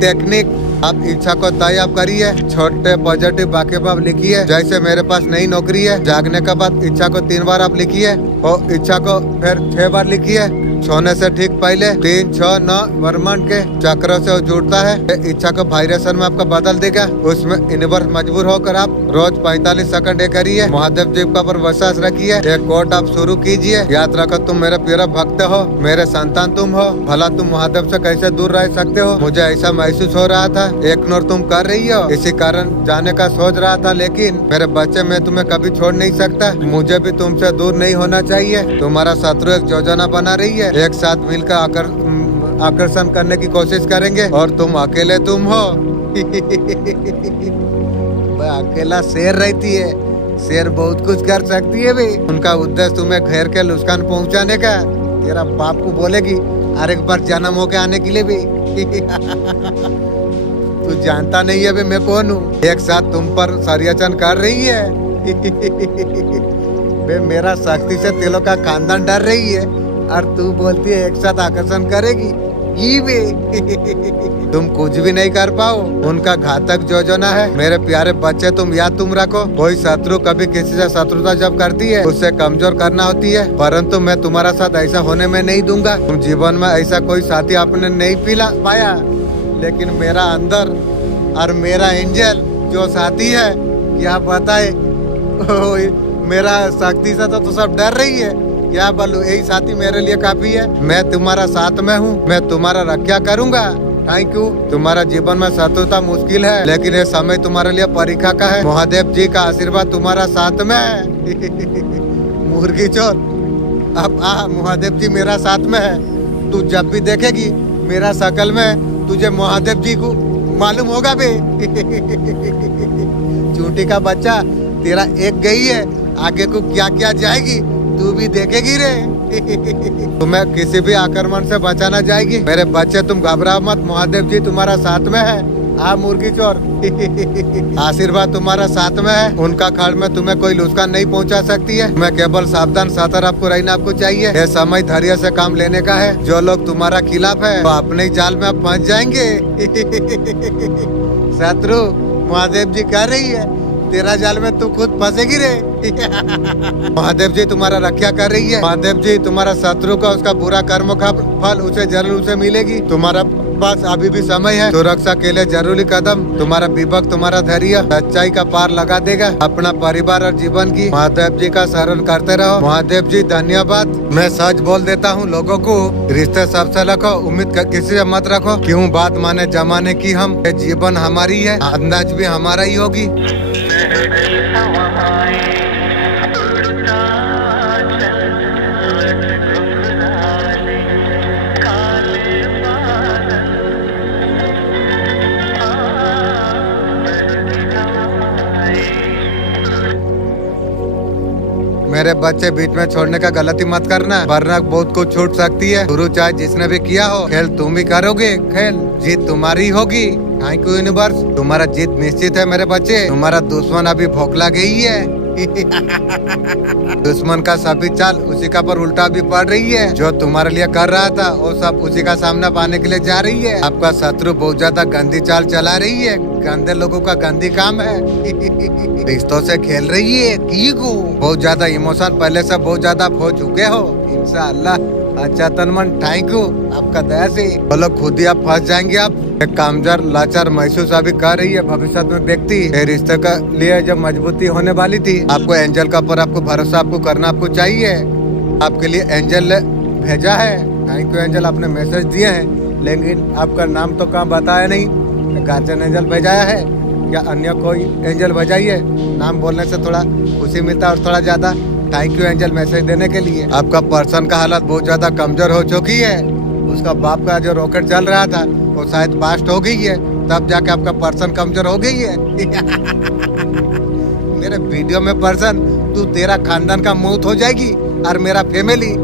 टेक्निक। आप इच्छा को तय आप करिए, छोटे पॉजिटिव वाक्य आप लिखिए। जैसे मेरे पास नई नौकरी है, जागने के बाद इच्छा को 3 बार आप लिखिए और इच्छा को फिर 6 बार लिखिए। सोने से ठीक पहले 3-6-9 ब्रह्मांड के चक्रों से जुड़ता है। इच्छा को वाइब्रेशन में आपका बदल देगा। उसमें यूनिवर्स मजबूर होकर आप रोज 45 सेकंड करिए। महादेव जी का पर विश्वास रखिए। एक कोट आप शुरू कीजिए, याद रखो तुम मेरे प्यारे भक्त हो, मेरे संतान तुम हो। भला तुम महादेव से कैसे दूर रह सकते हो? मुझे ऐसा महसूस हो रहा था, इग्नोर तुम कर रही हो, इसी कारण जाने का सोच रहा था, लेकिन मेरे बच्चे मैं तुम्हें कभी छोड़ नहीं सकता। मुझे भी तुमसे दूर नहीं होना चाहिए। तुम्हारा शत्रु एक योजना बना रही है, एक साथ मिलकर आकर्षण करने की कोशिश करेंगे और तुम अकेले तुम हो। अकेला शेर रहती है, शेर बहुत कुछ कर सकती है भी। उनका उद्देश्य तुम्हें घेर के नुकसान पहुंचाने का। तेरा बाप को बोलेगी और एक बार जन्म होके आने के लिए भी। तू जानता नहीं है भी मैं कौन हूँ। एक साथ तुम पर षड्यंत्र कर रही है। बे मेरा शक्ति से तेलों का खानदान डर रही है और तू बोलती है एक साथ आकर्षण करेगी। तुम कुछ भी नहीं कर पाओ। उनका घातक योजना है। मेरे प्यारे बच्चे तुम याद तुम रखो, कोई शत्रु कभी किसी से शत्रुता जब करती है उससे कमजोर करना होती है, परंतु मैं तुम्हारा साथ ऐसा होने में नहीं दूंगा। तुम जीवन में ऐसा कोई साथी आपने नहीं पिला पाया, लेकिन मेरा अंदर और मेरा एंजल जो साथी है, क्या बताए मेरा शक्ति से तो सब डर रही है। क्या बोलूं, यही साथी मेरे लिए काफी है। मैं तुम्हारा साथ में हूँ, मैं तुम्हारा रक्षा करूंगा। Thank you. तुम्हारा जीवन में शत्रुता मुश्किल है, लेकिन ये समय तुम्हारे लिए परीक्षा का है। महादेव जी का आशीर्वाद तुम्हारा साथ में है। मुर्गी चोर, अब महादेव जी मेरा साथ में है। तू जब भी देखेगी मेरा शकल में, तुझे महादेव जी को मालूम होगा बे। चूटी का बच्चा, तेरा एक गई है, आगे को क्या क्या जाएगी तू भी देखेगी रे। तुम्हें किसी भी आक्रमण से बचाना जाएगी। मेरे बच्चे तुम घबराओ मत, महादेव जी तुम्हारा साथ में है। मुर्गी चोर, आशीर्वाद तुम्हारा साथ में है। उनका खड़ में तुम्हें कोई नुकसान नहीं पहुंचा सकती है। मैं केवल सावधान सतर्क आपको रहना आपको चाहिए। यह समय धैर्य से काम लेने का है। जो लोग तुम्हारा खिलाफ है वो अपने ही जाल में आप फंस जाएंगे। शत्रु महादेव जी कह रही है, तेरा जाल में तू खुद फंसेगी रे। महादेव जी तुम्हारा रक्षा कर रही है। महादेव जी तुम्हारा शत्रु का उसका बुरा कर्म का फल उसे जरूर उसे मिलेगी। तुम्हारा पास अभी भी समय है। सुरक्षा के लिए जरूरी कदम तुम्हारा विवेक, तुम्हारा धैर्य सच्चाई का पार लगा देगा। अपना परिवार और जीवन की महादेव जी का स्मरण करते रहो। महादेव जी धन्यवाद। मैं सच बोल देता हूँ लोगों को, रिश्ते सबसे रखो, उम्मीद किसी से मत रखो। क्यों बात माने जमाने की हम, जीवन हमारी है, अंदाज भी हमारा ही होगी। मेरे बच्चे बीच में छोड़ने का गलती मत करना, वरना बहुत कुछ छूट सकती है। शुरू चाहे जिसने भी किया हो, खेल तुम ही करोगे, खेल जीत तुम्हारी होगी। थैंक यू यूनिवर्स, तुम्हारा जीत निश्चित है मेरे बच्चे। तुम्हारा दुश्मन अभी भोखला गई है। दुश्मन का सभी चाल उसी का पर उल्टा भी पड़ रही है। जो तुम्हारे लिए कर रहा था वो सब उसी का सामना पाने के लिए जा रही है। आपका शत्रु बहुत ज्यादा गंदी चाल चला रही है। गंदे लोगों का गंदी काम है। रिश्तों से खेल रही है। बहुत ज्यादा इमोशन पहले से बहुत ज्यादा हो चुके हो। इंशाअल्लाह अच्छा तन मन, थैंक यू आपका दया से। बोलो खुद ही आप फंस जाएंगे। आप एक कामजार लाचार महसूस अभी कर रही है। भविष्य में व्यक्ति रिश्ते का लिए जब मजबूती होने वाली थी, आपको एंजल का पर आपको भरोसा आपको करना आपको चाहिए। आपके लिए एंजल भेजा है। थैंक यू एंजल, आपने मैसेज दिए हैं, लेकिन आपका नाम तो कहाँ बताया नहीं। गार्जियन एंजल भेजाया है या अन्य कोई एंजल भेजाइए। नाम बोलने से थोड़ा खुशी मिलता है और थोड़ा ज्यादा। थैंक यू एंजल मैसेज देने के लिए। आपका पर्सन का हालत बहुत ज्यादा कमजोर हो चुकी है। उसका बाप का जो रॉकेट चल रहा था वो शायद पास्ट हो गई है, तब जाके आपका पर्सन कमजोर हो गई है। मेरे वीडियो में पर्सन तू तेरा खानदान का मौत हो जाएगी और मेरा फैमिली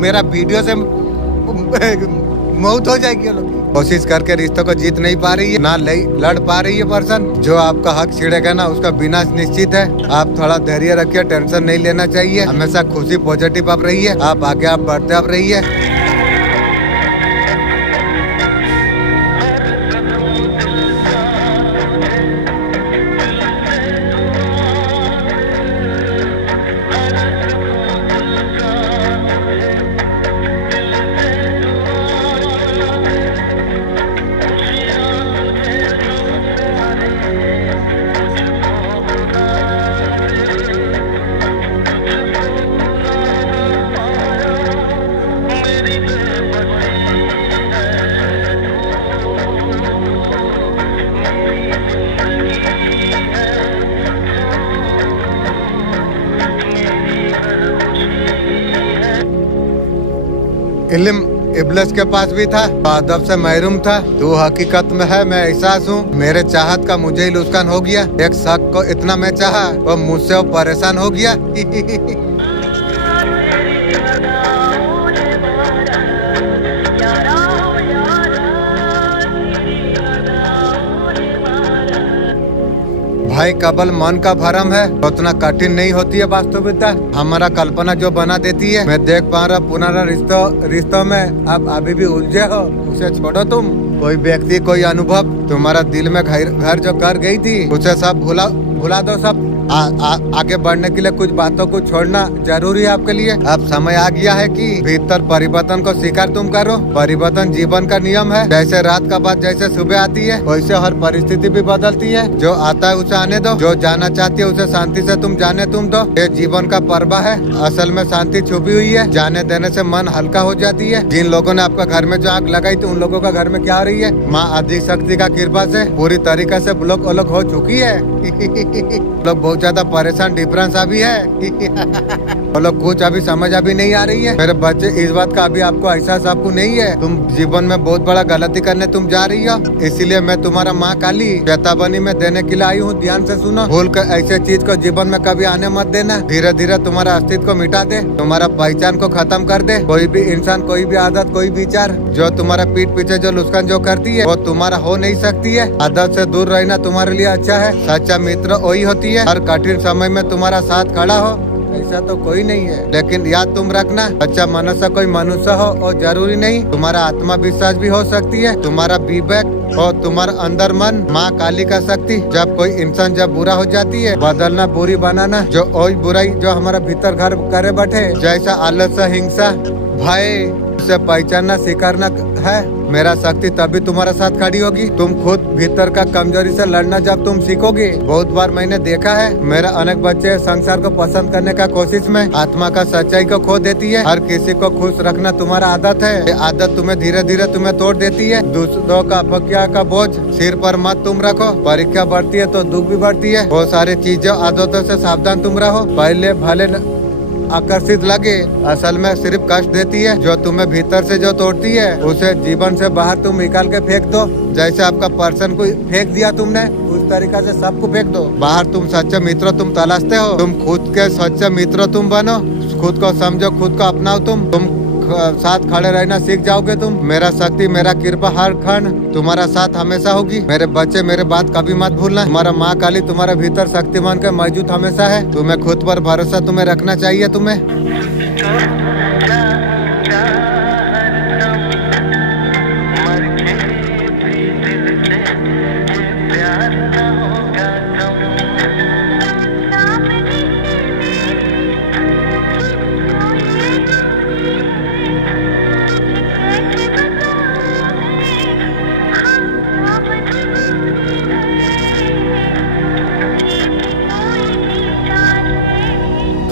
मेरा वीडियो से मौत हो जाएगी। कोशिश करके रिश्तों को जीत नहीं पा रही है, ना लड़ पा रही है पर्सन। जो आपका हक छिड़ेगा ना उसका विनाश निश्चित है। आप थोड़ा धैर्य रखिए, टेंशन नहीं लेना चाहिए। हमेशा खुशी पॉजिटिव आप रहिए, आप आगे आप बढ़ते आप रहिए। इल्म इब्लिस के पास भी था, अदब से महरूम था। तू हकीकत में है, मैं एहसास हूँ। मेरे चाहत का मुझे ही नुकसान हो गया। एक शख्स को इतना मैं चाहा वो मुझसे वो परेशान हो गया। भाई कबल मन का भरम है, उतना कठिन नहीं होती है वास्तविकता। हमारा कल्पना जो बना देती है। मैं देख पा रहा पुराना रिश्तों में आप अभी भी उलझे हो, उसे छोड़ो। तुम कोई व्यक्ति कोई अनुभव तुम्हारा दिल में घर जो कर गई थी उसे सब भुला दो। सब आगे बढ़ने के लिए कुछ बातों को छोड़ना जरूरी है आपके लिए। अब समय आ गया है कि भीतर परिवर्तन को स्वीकार तुम करो। परिवर्तन जीवन का नियम है। जैसे रात का बाद जैसे सुबह आती है वैसे हर परिस्थिति भी बदलती है। जो आता है उसे आने दो, जो जाना चाहती है उसे शांति से तुम जाने तुम दो। ये जीवन का पर्व है। असल में शांति छुपी हुई है। जाने देने से मन हल्का हो जाती है। जिन लोगों ने आपका घर में जो आग लगाई थी उन लोगों का घर में क्या हो रही है? माँ अधिक शक्ति का कृपा से पूरी तरीके से ब्लॉक अलग हो चुकी है। लोग बहुत ज्यादा परेशान, डिफरेंस अभी है। वो लोग कुछ अभी समझ अभी नहीं आ रही है। मेरे बच्चे इस बात का अभी आपको एहसास आपको नहीं है। तुम जीवन में बहुत बड़ा गलती करने तुम जा रही हो। इसीलिए मैं तुम्हारा माँ काली चेतावनी में देने के लिए आई हूँ। ध्यान से सुनो। भूल कर ऐसे चीज को जीवन में कभी आने मत देना। धीरे धीरे तुम्हारा अस्तित्व को मिटा दे, तुम्हारा पहचान को खत्म कर दे। कोई भी इंसान, कोई भी आदत, कोई विचार जो तुम्हारा पीठ पीछे जो नुकसान जो करती है वो तुम्हारा हो नहीं सकती है। आदत से दूर रहना तुम्हारे लिए अच्छा है। सच्चा मित्र वही होती है हर कठिन समय में तुम्हारा साथ खड़ा हो। ऐसा तो कोई नहीं है, लेकिन याद तुम रखना, अच्छा मनुष्य कोई मनुष्य हो और जरूरी नहीं। तुम्हारा आत्मविश्वास भी हो सकती है, तुम्हारा विवेक और तुम्हारा अंदर मन। माँ काली का शक्ति। जब कोई इंसान जब बुरा हो जाती है, बदलना बुरी बनाना, जो वही बुराई जो हमारा भीतर घर करे बैठे, जैसा आलस हिंसा भय, उसे पहचानना स्वीकारना है। मेरा शक्ति तभी तुम्हारा साथ खड़ी होगी। तुम खुद भीतर का कमजोरी से लड़ना जब तुम सीखोगे। बहुत बार मैंने देखा है, मेरा अनेक बच्चे संसार को पसंद करने का कोशिश में आत्मा का सच्चाई को खो देती है। हर किसी को खुश रखना तुम्हारा आदत है। ये आदत तुम्हें धीरे धीरे तुम्हें तोड़ देती है। दूसरों का अपज्ञा का बोझ सिर पर मत तुम रखो। परीक्षा बढ़ती है तो दुख भी बढ़ती है। बहुत सारी चीजें आदतों से सावधान तुम रहो। पहले भले आकर्षित लगे, असल में सिर्फ कष्ट देती है। जो तुम्हें भीतर से जो तोड़ती है उसे जीवन से बाहर तुम निकाल के फेंक दो। जैसे आपका पर्सन को फेंक दिया तुमने, उस तरीका से सबको फेंक दो बाहर। तुम सच्चे मित्र तुम तलाशते हो, तुम खुद के सच्चे मित्र तुम बनो। खुद को समझो, खुद को अपनाओ। तुम साथ खड़े रहना सीख जाओगे। तुम मेरा शक्ति मेरा कृपा हर क्षण तुम्हारा साथ हमेशा होगी। मेरे बच्चे मेरे बात कभी मत भूलना। तुम्हारा माँ काली तुम्हारे भीतर शक्तिमान के मौजूद हमेशा है। तुम्हें खुद पर भरोसा तुम्हें रखना चाहिए। तुम्हें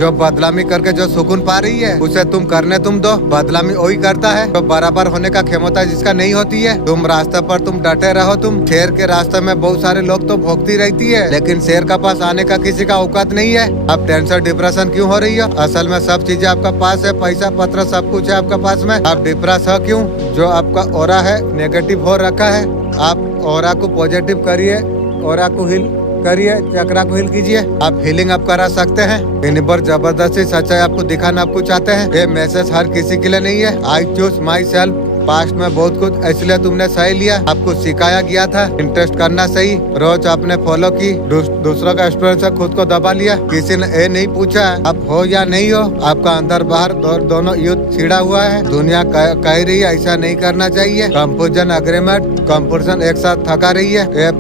जो बदलामी करके जो सुकून पा रही है उसे तुम करने तुम दो। बदलामी वही करता है जो बराबर होने का क्षमता जिसका नहीं होती है। तुम रास्ते पर तुम डटे रहो। तुम शेर के रास्ते में बहुत सारे लोग तो भोगती रहती है, लेकिन शेर का पास आने का किसी का औकात नहीं है। अब टेंशन डिप्रेशन क्यों हो रही है? असल में सब चीजें आपका पास है, पैसा पत्र सब कुछ है आपका पास में। आप डिप्रेस हो क्यों? जो आपका ओरा है नेगेटिव हो रखा है। आप ओरा को पॉजिटिव करिए, ओरा को हिल करिए, चक्रा को हिल कीजिए। आप हीलिंग आप करा सकते हैं। इन पर जबरदस्ती सच्चाई आपको दिखाना आपको चाहते हैं। ये मैसेज हर किसी के लिए नहीं है। I choose my self. Past में बहुत कुछ इसलिए तुमने सही लिया, आपको सिखाया गया था इंटरेस्ट करना सही। रोज आपने फॉलो की, दूसरों का एक्सपीरियंस से खुद को दबा लिया। किसी ने ये नहीं पूछा आप हो या नहीं हो। आपका अंदर बाहर दोनों युद्ध छिड़ा हुआ है। दुनिया कह रही है ऐसा नहीं करना चाहिए। कंपोजन अग्रीमेंट कंपोजिशन एक साथ थका रही है। ये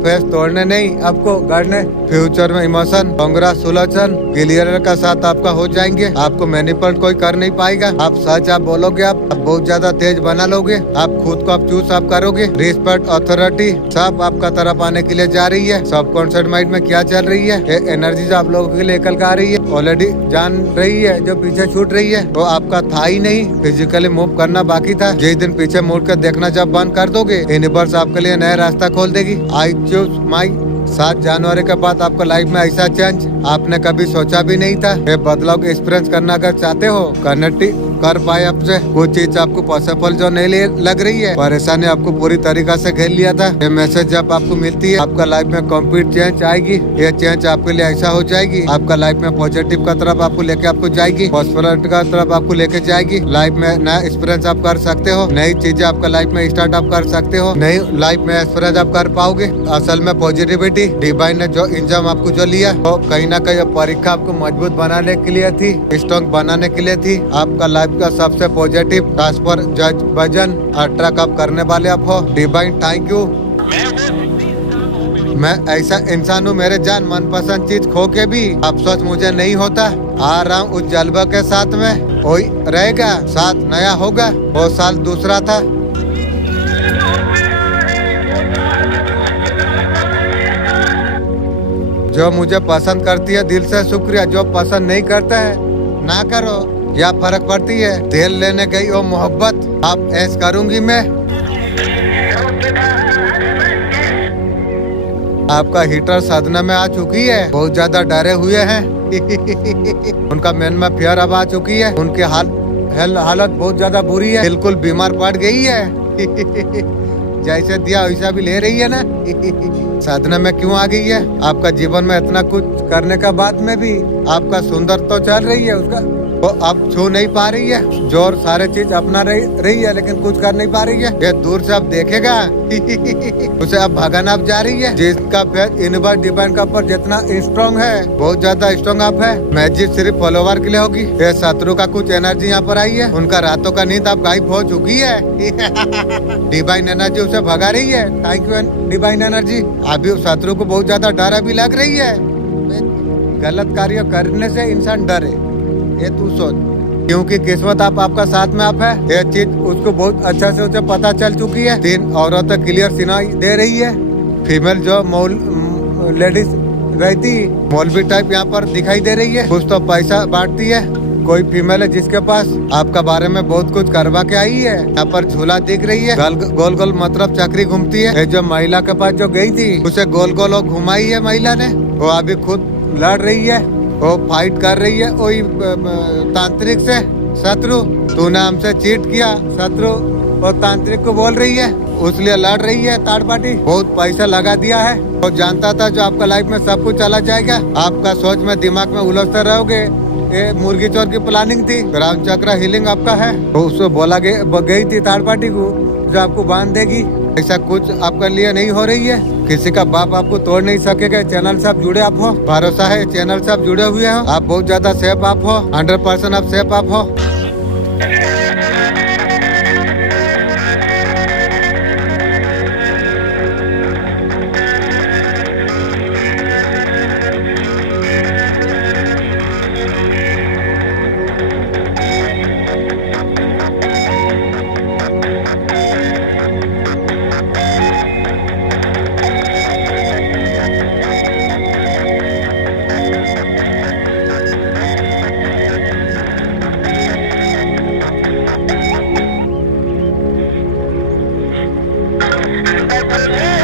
फेस तोड़ने नहीं, आपको गढ़ने। फ्यूचर में इमोशन भंगरा सुलोचन क्लियर का साथ आपका हो जाएंगे। आपको मैनिपुलेट कोई कर नहीं पाएगा। आप सच आप बोलोगे, आप बहुत ज्यादा तेज बना लोगे। आप खुद को आप चूज आप करोगे। रिस्पेक्ट अथॉरिटी सब आपका तरफ आने के लिए जा रही है। सब कॉन्सेप्ट माइंड में क्या चल रही है, ये एनर्जी जो आप लोगों के लिए निकल कर आ रही है ऑलरेडी जान रही है। जो पीछे छूट रही है वो आपका था ही नहीं, फिजिकली मूव करना बाकी था। जिस दिन पीछे मुड़ कर देखना जब बंद कर दोगे, यूनिवर्स आपके लिए नया रास्ता खोल देगी। आई चूज माई 7 जनवरी के बाद आपका लाइफ में ऐसा चेंज आपने कभी सोचा भी नहीं था। ये बदलाव को एक्सपीरियंस करना अगर चाहते हो, कनेक्ट कर पाए आपसे। कुछ चीज आपको पॉसिबल जो नहीं लग रही है, परेशानी आपको पूरी तरीका से घेर लिया था। ये मैसेज जब आपको मिलती है, आपका लाइफ में कंप्लीट चेंज आएगी। ये चेंज आपके लिए ऐसा हो जाएगी, आपका लाइफ में पॉजिटिव का तरफ आपको लेके आपको जाएगी, पॉस्परिटी का तरफ आपको लेके जाएगी। लाइफ में नया एक्सपीरियंस आप कर सकते हो, नई चीजें आपका लाइफ में स्टार्ट आप कर सकते हो, नई लाइफ में एक्सपीरियंस आप कर पाओगे। असल में पॉजिटिविटी डिवाइन ने जो इंजाम आपको जो लिया, तो कहीं ना कहीं परीक्षा आपको मजबूत बनाने के लिए थी, स्ट्रॉन्ग बनाने के लिए थी। आपका लाइफ का सबसे पॉजिटिव ट्रांसफर जज भजन अट्रैक्ट आप करने वाले आप हो। Divine thank you. मैं ऐसा इंसान हूँ, मेरे जान मनपसंद चीज खो के भी अफसोस मुझे नहीं होता। आ रहा हूँ उस जज्बा के साथ में, कोई रहेगा साथ नया होगा। वो साल दूसरा था। जो मुझे पसंद करती है दिल से शुक्रिया, जो पसंद नहीं करता है ना करो। क्या फर्क पड़ती है? दिल लेने गई वो मोहब्बत अब ऐस करूंगी मैं। आपका हीटर साधना में आ चुकी है, बहुत ज्यादा डरे हुए हैं। उनका मन में फियर अब आ चुकी है। उनके हालत बहुत ज्यादा बुरी है, बिल्कुल बीमार पड़ गई है। जैसे दिया वैसा भी ले रही है ना। साधना में क्यों आ गई है? आपका जीवन में इतना कुछ करने का बाद में भी आपका सुंदर तो चल रही है, उसका वो अब छू नहीं पा रही है। जोर सारे चीज अपना रही है, लेकिन कुछ कर नहीं पा रही है। ये दूर से अब देखेगा। उसे अब भगाना अब जा रही है। जिसका फेथ यूनिवर्स डिवाइन का ऊपर जितना स्ट्रॉन्ग है, बहुत ज्यादा स्ट्रॉन्ग आप है। मैजिक सिर्फ फॉलोवर के लिए होगी। ये शत्रु का कुछ एनर्जी यहाँ पर आई है। उनका रातों का नींद अब गायब हो चुकी है। डिवाइन एनर्जी उसे भगा रही है। Thank you divine energy. अभी उस शत्रु को बहुत ज्यादा डर भी लग रही है। गलत कार्य करने से इंसान डरे, ये तू सोच। क्योंकि किस्मत आपका साथ में आप है। ये चीज उसको बहुत अच्छा से उसे पता चल चुकी है। 3 औरतें क्लियर सुनाई दे रही है। फीमेल जो लेडीज रहती मौलवी टाइप यहाँ पर दिखाई दे रही है। कुछ तो पैसा बांटती है। कोई फीमेल है जिसके पास आपका बारे में बहुत कुछ करवा के आई है। यहाँ पर झूला दिख रही है, गोल गोल मतलब चक्री घूमती है। जो महिला के पास जो गई थी उसे गोल गोल घुमाई है महिला ने। वो अभी खुद लड़ रही है, वो फाइट कर रही है वही तांत्रिक से। शत्रु तूने हमसे चीट किया, शत्रु और तांत्रिक को बोल रही है, उसलिए लड़ रही है। थर्ड पार्टी बहुत पैसा लगा दिया है। वो जानता था जो आपका लाइफ में सब कुछ चला जाएगा। आपका सोच में दिमाग में उलझते रहोगे। ये मुर्गी चोर की प्लानिंग थी। ग्राम चक्र हीलिंग आपका है। तो उसको बोला गई थी थर्ड पार्टी को जो आपको बांध देगी। ऐसा कुछ आपके लिए नहीं हो रही है। किसी का बाप आपको तोड़ नहीं सकेगा। चैनल से आप जुड़े आप हो, भरोसा है चैनल से आप जुड़े हुए हो। आप बहुत ज्यादा सेफ आप हो, 100% आप सेफ आप हो। है